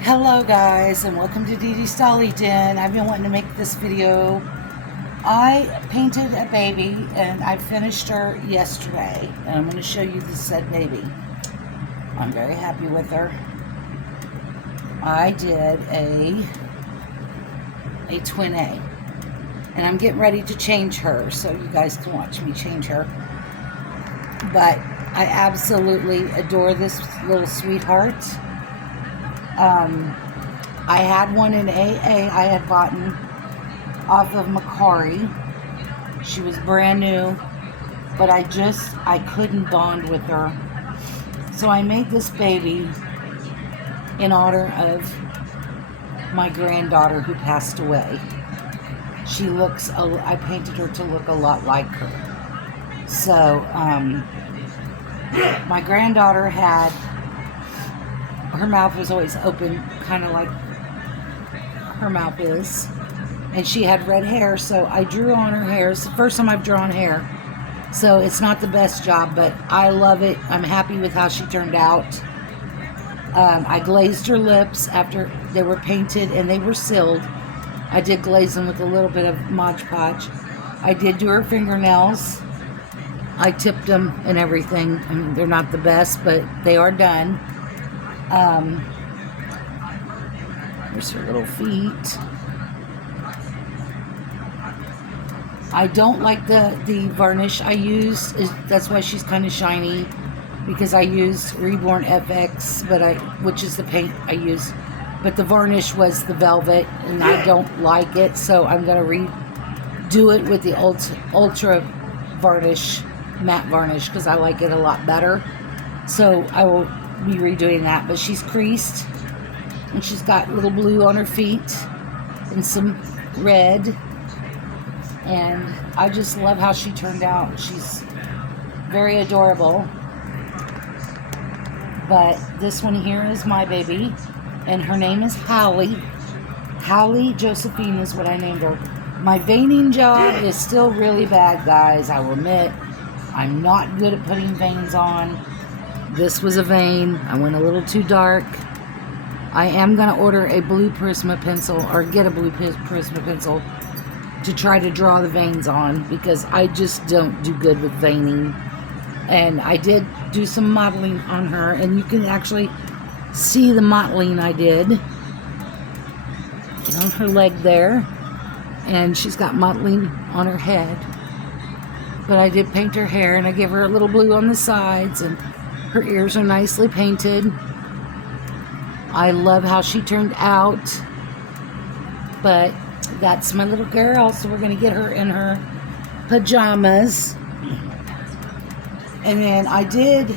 Hello guys, and welcome to Dee Dee's Dolly Den. I've been wanting to make this video. I painted a baby and I finished her yesterday, and I'm going to show you the said baby. I'm very happy with her. I did a twin A, and I'm getting ready to change her so you guys can watch me change her. But I absolutely adore this little sweetheart. I had one in AA I had bought off of Macari. She was brand new, but I couldn't bond with her. So I made this baby in honor of my granddaughter who passed away. I painted her to look a lot like her. So, my granddaughter her mouth was always open, kind of like her mouth is, and she had red hair, so I drew on her hair. It's the first time I've drawn hair, so it's not the best job, but I love it. I'm happy with how she turned out. I glazed her lips after they were painted and they were sealed. I did glaze them with a little bit of Mod Podge. I did do her fingernails. I tipped them and everything. I mean, they're not the best, but they are done. Here's her little feet. I don't like the varnish I used. That's why she's kind of shiny, because I used Reborn FX, which is the paint I use. But the varnish was the velvet, and I don't like it, so I'm gonna redo it with the Ultra varnish, matte varnish, because I like it a lot better. So I will be redoing that. But she's creased, and she's got little blue on her feet and some red, and I just love how she turned out. She's very adorable. But this one here is my baby, and her name is Hallie. Hallie Josephine is what I named her. My veining job is still really bad, guys. I will admit, I'm not good at putting veins on. This was a vein. I went a little too dark. I am going to order a blue Prisma pencil, or get a blue Prisma pencil to try to draw the veins on, because I just don't do good with veining. And I did do some modeling on her, and you can actually see the modeling I did on her leg there. And she's got modeling on her head. But I did paint her hair, and I give her a little blue on the sides, and her ears are nicely painted. I love how she turned out. But that's my little girl, so we're going to get her in her pajamas. And then I did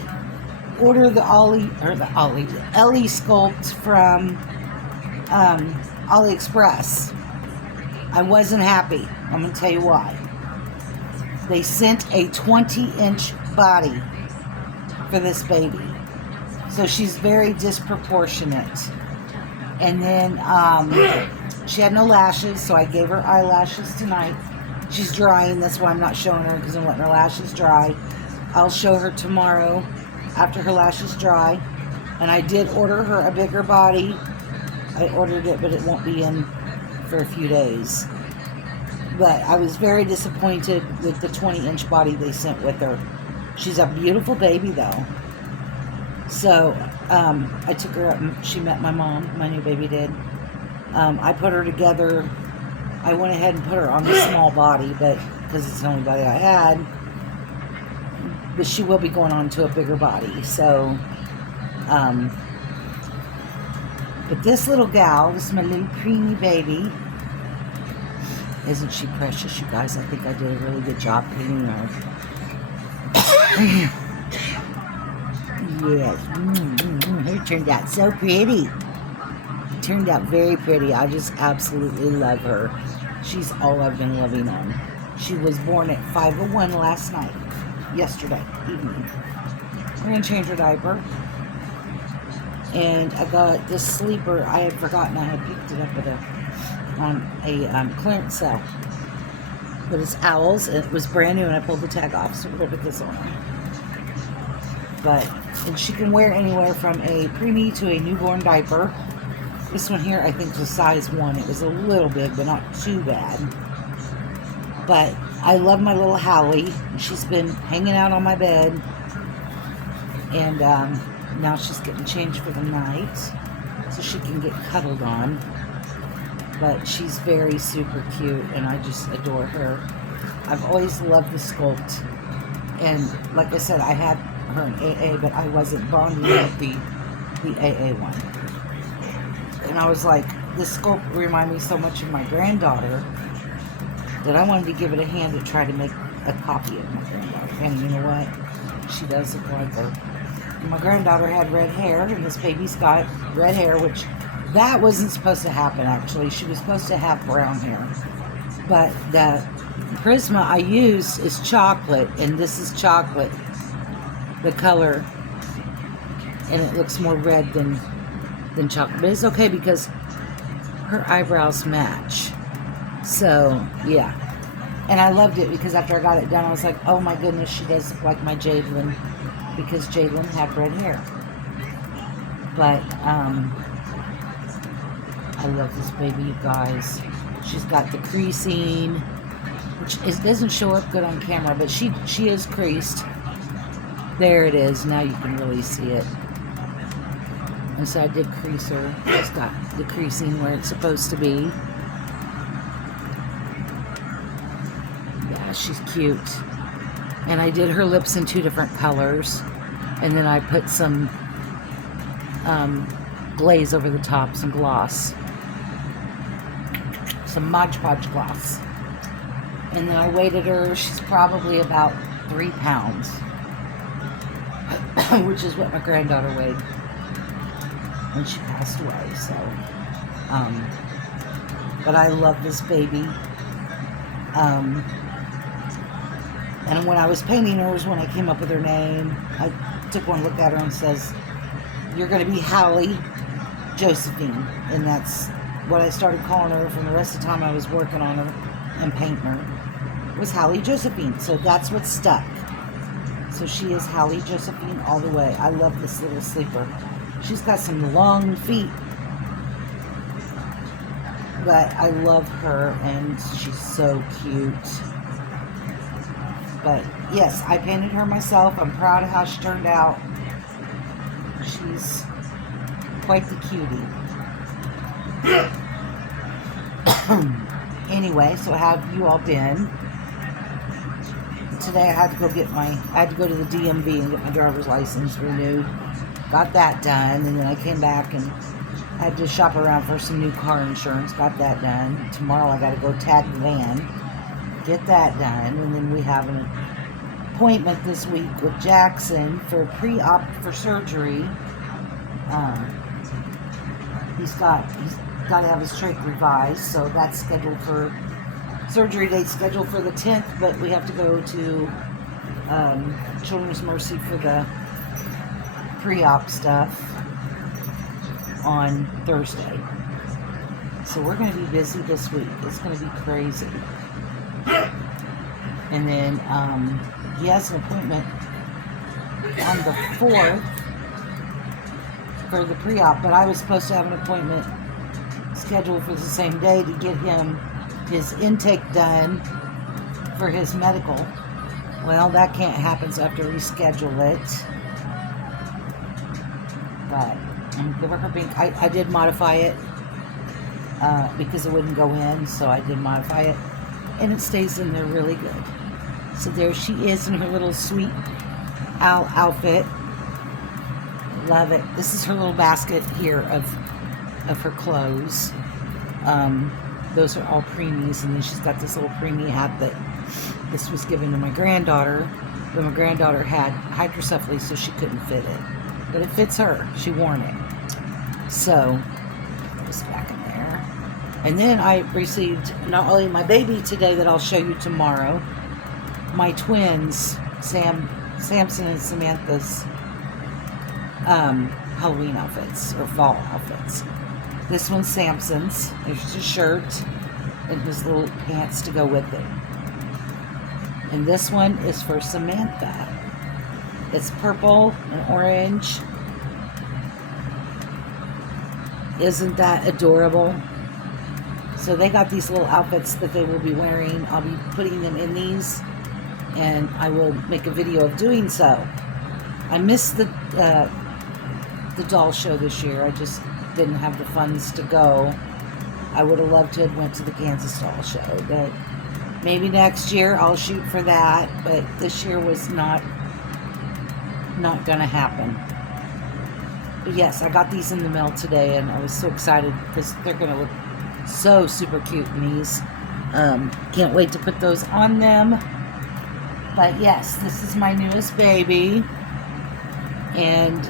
order the Ellie sculpt from AliExpress. I wasn't happy. I'm going to tell you why. They sent a 20-inch body for this baby. So she's very disproportionate. And then she had no lashes, so I gave her eyelashes tonight. She's drying, that's why I'm not showing her, because I'm letting her lashes dry. I'll show her tomorrow after her lashes dry. And I did order her a bigger body. I ordered it, but it won't be in for a few days. But I was very disappointed with the 20-inch body they sent with her. She's a beautiful baby, though. So I took her up, and she met my mom. My new baby did. I put her together. I went ahead and put her on the small body, but because it's the only body I had. But she will be going on to a bigger body. So, but this little gal, this is my little preemie baby. Isn't she precious, you guys? I think I did a really good job painting her. Yes. Her turned out so pretty. It turned out very pretty. I just absolutely love her. She's all I've been loving on. She was born at 5:01 yesterday evening. We're going to change her diaper. And I got this sleeper. I had forgotten I had picked it up at a clearance sale. But it's Owls. It was brand new, and I pulled the tag off, so we'll put this on. But, and she can wear anywhere from a preemie to a newborn diaper. This one here, I think, is a size 1. It was a little big, but not too bad. But I love my little Hallie. She's been hanging out on my bed. And now she's getting changed for the night so she can get cuddled on. But she's very super cute, and I just adore her. I've always loved the sculpt. And like I said, I had her in AA, but I wasn't bonding with the AA one. And I was like, this sculpt reminded me so much of my granddaughter that I wanted to give it a hand to try to make a copy of my granddaughter. And you know what? She does look like her. And my granddaughter had red hair, and this baby's got red hair, which that wasn't supposed to happen, actually. She was supposed to have brown hair. But the Prisma I use is chocolate, and this is chocolate, the color. And it looks more red than chocolate. But it's okay because her eyebrows match. So, yeah. And I loved it because after I got it done, I was like, oh my goodness, she does look like my Jadelyn, because Jadelyn had red hair. But, I love this baby, you guys. She's got the creasing, which doesn't show up good on camera, but she is creased. There it is. Now you can really see it. And so I did crease her. It's got the creasing where it's supposed to be. Yeah, she's cute. And I did her lips in 2 different colors. And then I put some glaze over the top, some gloss. Some Mod Podge gloss. And then I weighted her. She's probably about 3 pounds. Which is what my granddaughter weighed when she passed away. So, but I love this baby. And when I was painting hers, when I came up with her name, I took one look at her and says, you're going to be Hallie Josephine. And that's what I started calling her from the rest of the time I was working on her and painting her, was Hallie Josephine. So that's what stuck. So she is Hallie Josephine all the way. I love this little sleeper. She's got some long feet, but I love her, and she's so cute. But yes, I painted her myself. I'm proud of how she turned out. She's quite the cutie. Anyway, so how have you all been? Today I had to go to the DMV and get my driver's license renewed. Got that done, and then I came back and had to shop around for some new car insurance. Got that done. Tomorrow I got to go tag the van, get that done, and then we have an appointment this week with Jackson for pre-op for surgery. He's got to have his trach revised, so that's scheduled for surgery date scheduled for the 10th, but we have to go to Children's Mercy for the pre-op stuff on Thursday. So we're going to be busy this week. It's going to be crazy. And then he has an appointment on the 4th for the pre-op, but I was supposed to have an appointment scheduled for the same day to get him his intake done for his medical. Well, that can't happen, so I have to reschedule it. But I'm giving her pink. I did modify it because it wouldn't go in, so I did modify it, and it stays in there really good. So there she is in her little sweet owl outfit. Love it. This is her little basket here of her clothes. Those are all preemies, and then she's got this little preemie hat that this was given to my granddaughter, but my granddaughter had hydrocephalus, so she couldn't fit it. But it fits her. She worn it. So, just back in there. And then I received not only my baby today that I'll show you tomorrow, my twins, Samson and Samantha's Halloween outfits, or fall outfits. This one's Samson's. There's his shirt and his little pants to go with it. And this one is for Samantha. It's purple and orange. Isn't that adorable? So they got these little outfits that they will be wearing. I'll be putting them in these, and I will make a video of doing so. I missed the doll show this year. I just didn't have the funds to go. I would have loved to have went to the Kansas doll show, but maybe next year I'll shoot for that. But this year was not gonna happen. But yes, I got these in the mail today, and I was so excited because they're gonna look so super cute in these. Can't wait to put those on them. But yes, this is my newest baby, and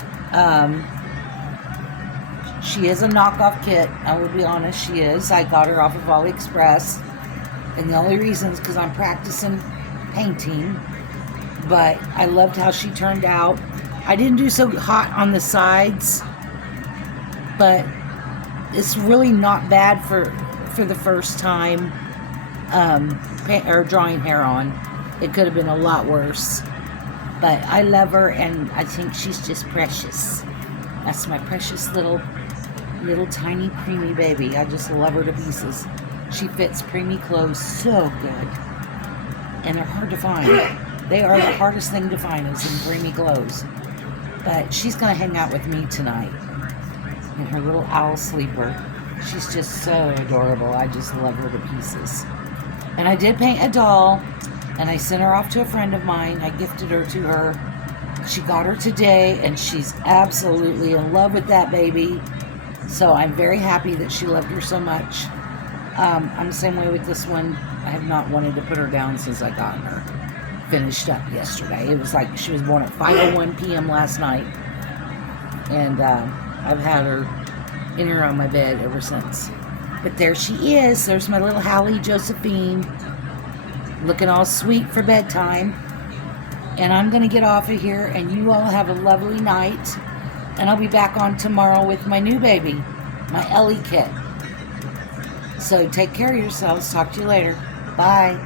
she is a knockoff kit. I will be honest, she is. I got her off of AliExpress, and the only reason is because I'm practicing painting. But I loved how she turned out. I didn't do so hot on the sides, but it's really not bad for the first time drawing hair on. It could have been a lot worse, but I love her, and I think she's just precious. That's my precious little tiny preemie baby. I just love her to pieces. She fits preemie clothes so good, and they're hard to find. They are the hardest thing to find is in preemie clothes. But she's gonna hang out with me tonight in her little owl sleeper. She's just so adorable. I just love her to pieces. And I did paint a doll, and I sent her off to a friend of mine. I gifted her to her. She got her today, and she's absolutely in love with that baby. So I'm very happy that she loved her so much. I'm the same way with this one. I have not wanted to put her down since I got her finished up yesterday. It was like she was born at 5:01 p.m. last night, and I've had her in her on my bed ever since. But there she is. There's my little Hallie Josephine, looking all sweet for bedtime. And I'm going to get off of here, and you all have a lovely night. And I'll be back on tomorrow with my new baby, my Ellie kit. So take care of yourselves. Talk to you later. Bye.